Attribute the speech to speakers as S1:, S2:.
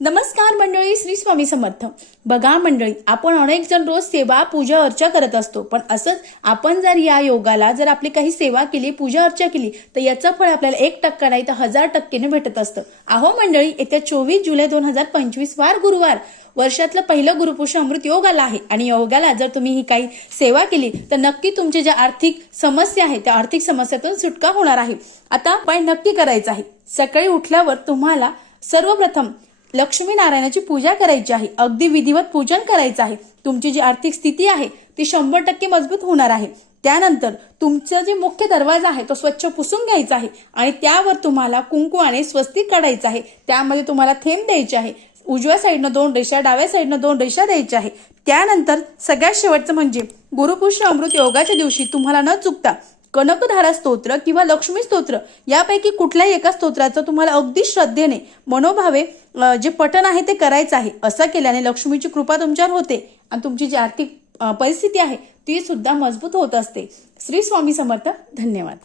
S1: नमस्कार मंडळी श्री स्वामी समर्थ. बघा मंडळी आपण अनेक जण रोज सेवा पूजा अर्चा करत असतो. पण असंच आपण जर या योगाला जर आपली काही सेवा केली पूजा अर्चा केली तर याचं फळ आपल्याला एक टक्का नाही तर हजार टक्केने भेटत असतं. अहो मंडळी येत्या चोवीस जुलै दोन हजार पंचवीस वार गुरुवार वर्षातलं पहिलं गुरुपुष्य अमृत योग आला आहे. आणि योगाला जर तुम्ही ही काही सेवा केली तर नक्की तुमच्या ज्या आर्थिक समस्या आहेत त्या आर्थिक समस्यातून सुटका होणार आहे. आता उपाय नक्की करायचा आहे. सकाळी उठल्यावर तुम्हाला सर्वप्रथम लक्ष्मी नारायणाची पूजा करायची आहे. अगदी विधिवत पूजन करायचं आहे. तुमची जी आर्थिक स्थिती आहे ती शंभर टक्के मजबूत होणार आहे. त्यानंतर तुमचा जे मुख्य दरवाजा आहे तो स्वच्छ पुसून घ्यायचा आहे आणि त्यावर तुम्हाला कुंकुवाने स्वस्तिक काढायचं आहे. त्यामध्ये तुम्हाला थेंब द्यायचे आहे. उजव्या साईडनं दोन रेषा डाव्या साईडनं दोन रेषा द्यायच्या आहे. त्यानंतर सगळ्यात शेवटचं म्हणजे गुरुपुष्य अमृत योगाच्या दिवशी तुम्हाला न चुकता कनकधारा स्तोत्र किंवा लक्ष्मी स्तोत्र यापैकी कुठल्याही एका स्तोत्राचं तुम्हाला अगदी श्रद्धेने मनोभावे जे पठण आहे ते करायचं आहे. असं केल्याने लक्ष्मीची कृपा तुमच्यावर होते आणि तुमची जी आर्थिक परिस्थिती आहे ती सुद्धा मजबूत होत असते. श्री स्वामी समर्थ धन्यवाद.